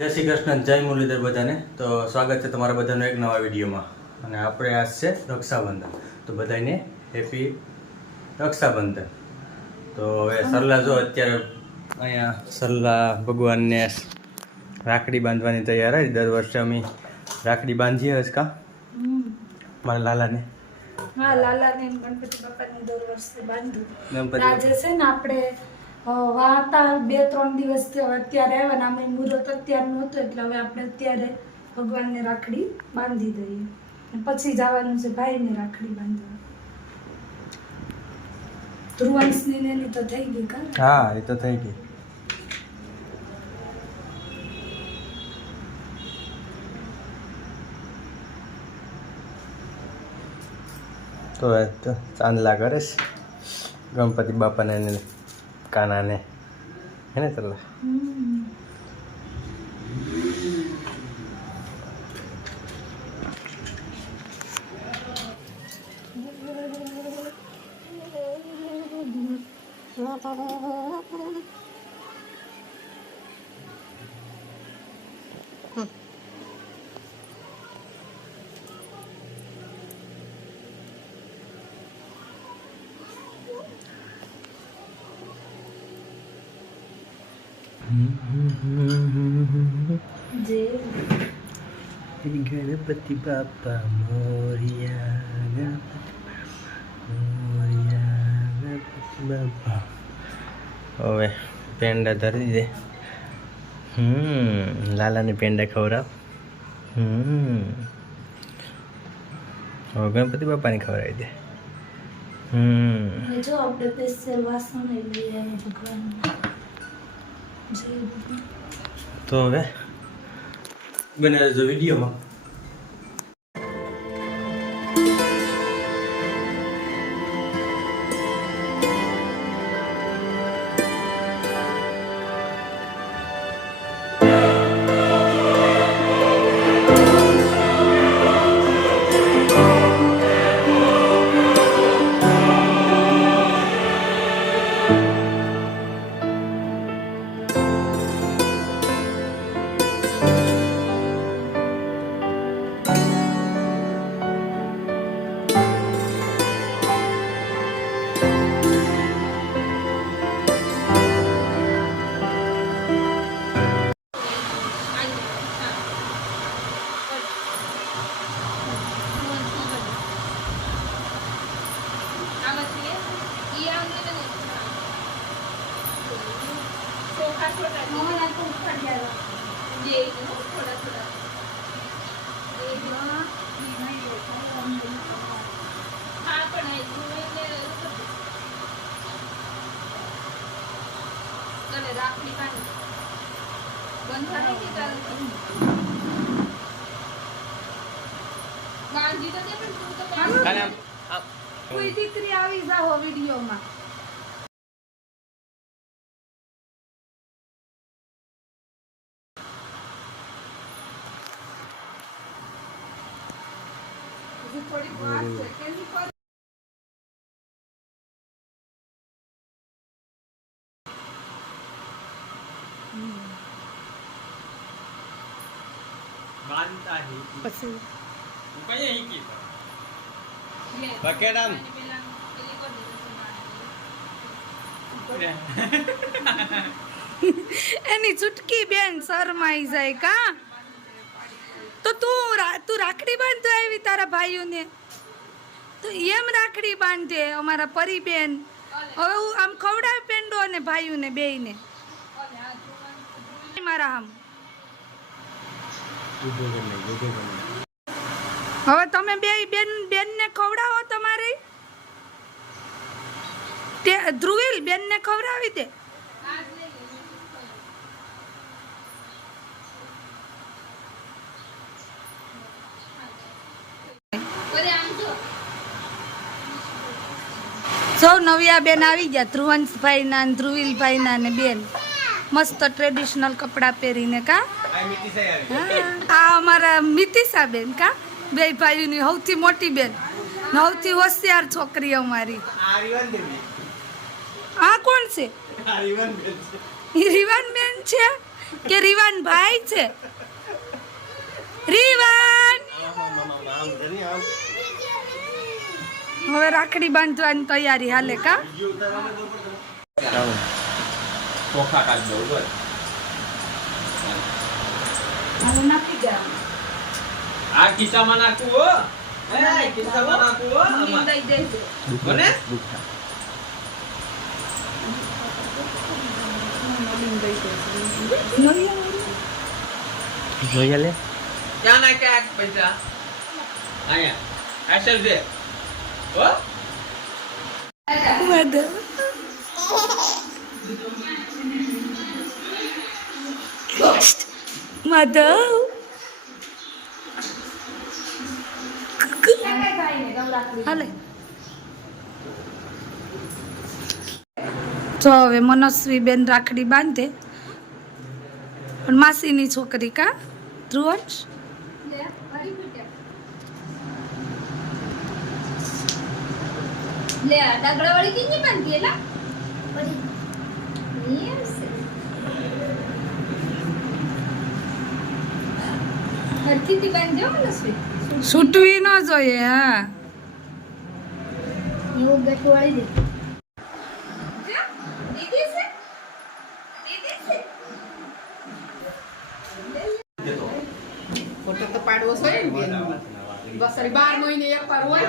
જય શ્રી કૃષ્ણ જય મુરલીધર બધાને. તો સ્વાગત છે તમારા બધાનો એક નવા વિડીયોમાં. અને આપણે આજ છે રક્ષાબંધન. તો બધાને હેપી રક્ષાબંધન. તો હવે સરલા જો અત્યારે અહીંયા સરલા ભગવાનને રાખડી બાંધવાની તૈયાર હતી દર વર્ષે અમે રાખડી બાંધીએ જ કા? મારા લાલાને. હા લાલાને ગણપતિ બાપાને દર વર્ષે બાંધું. ગણપતિ છે ને આપણે વાતા બે, ત્રણ દિવસ અત્યારે આવ્યા ને અમે મુહૂર્ત અત્યારે નહોતું એટલે હવે આપણે અત્યારે ભગવાનને રાખડી બાંધી દઈએ. પછી જવાનું છે ભાઈને રાખડી બાંધવા. ધ્રુવંશની એની તો થઈ ગઈ હા, એ થઈ ગઈ. તો ચાંદલા કરે ગણપતિ બાપાને ને કાનાને હે ને ચલા હમ. ગણપતિ બાપા મોરિયા ગણપતિ મોરિયા ગણપતિ બાપા હવે પેંડા ધરી દે. હમ લાલાને પેંડા ખવડાવ. હમ. હવે ગણપતિ બાપાને ખવડાવી દે. હમ. જો આપણે સ્પેશિયલ વાસણ લઈ ભગવાન. તો હવે બને જો વિડીયોમાં. રાખડી થાય કે બાંધી તો દે પણ તું તો બાંધ. કોઈ દીકરી આવી જાઓ વિડીયોમાં એની ચૂટકી બેન શરમાઈ જાય કા? તો તું તું રાખડી બાંધતો આવી તારા ભાઈઓને? તો એમ રાખડી બાંધે અમારા પરીબેન. હવે હું આમ ખવડાવે પેંડો અને ભાઈઓને બેયને. મારા આમ હવે તમે બે બેન, બેનને ખવડાવો તમારી? ધ્રુવીલ બેનને ખવડાવી દે. સૌ નવિયા બેન આવી ગયા ધ્રુવંશભાઈ ના ધ્રુવીલભાઈ ના બેન. મસ્ત ટ્રેડિશનલ કપડાં પહેરીને કા? આ અમારા મિતિસા બેન કા? બે ભાઈઓની સૌથી મોટી બેન. સૌથી હોશિયાર છોકરી અમારી. આ કોણ છે? રીવાન બેન છે કે રીવાન ભાઈ છે? રીવાન! હવે રાખડી બાંધવાની તૈયારી હાલે કા? ચોખા કાઢ દઉં બસ. આ ખિસ્સામાં નાખવું હો. એ, ખિસ્સામાં નાખવું હો. આમાં. મને? જોઈએ લે. ક્યાં નાખ્યા આ પૈસા? અહીંયા. આશલ છે. હો મધર મધર હાલે જો હવે મનસ્વી બેન રાખડી બાંધે. પણ માસીની છોકરી કા? ધ્રુવંશ? લે આ ડાગડા વાળી કિંજી બાંધી એલા. હરખીથી બાંધજો મનસ્વી સુટવી ન જોઈએ હા. એવું ગઠવાળી દે. દીદી છે? દીદી છે? ફોટો તો પાડવો છે બસ બાર મહિને એક વાર હોય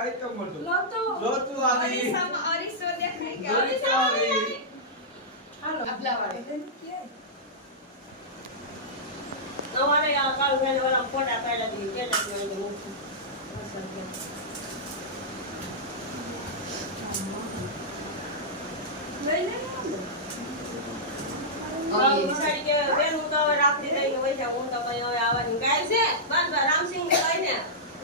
ધાગો બાંધી દે એટલે ઘણું થઈ જાય બેન છે કામ ને વાળું કામ ભાઈ હું તો ઈ ગીતમાં ના તો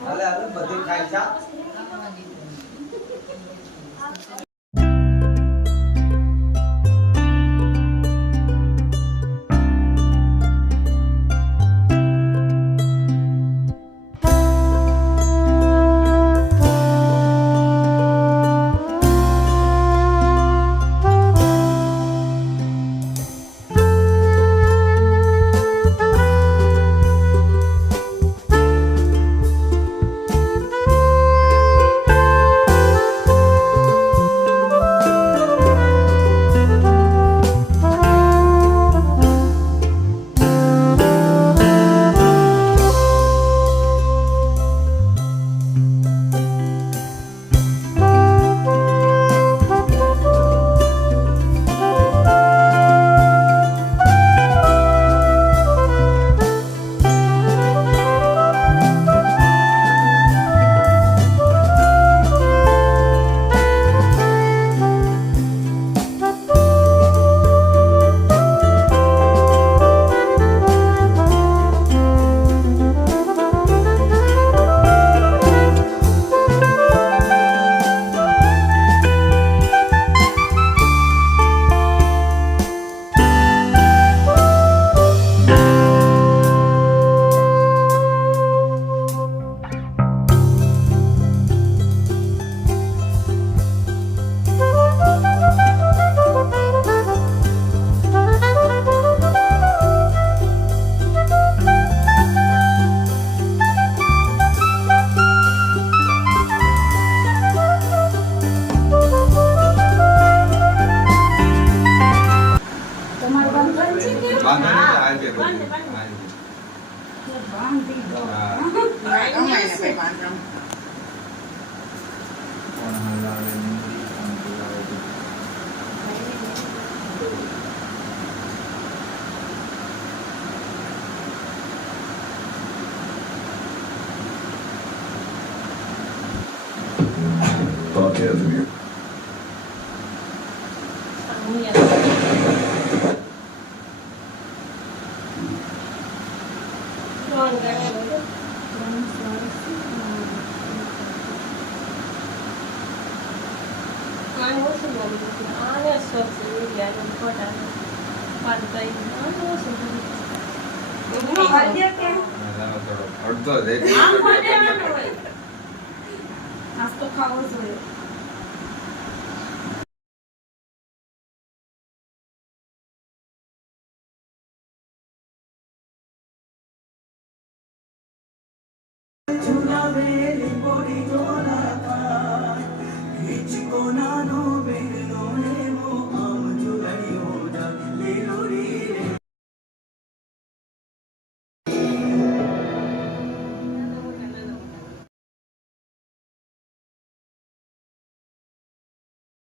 હાલે હાલે બધી ખાઈ જા અડધો જ એક નાસ્તો ખાવો જોઈએ Chuna veli bodi jo lata, hichko na.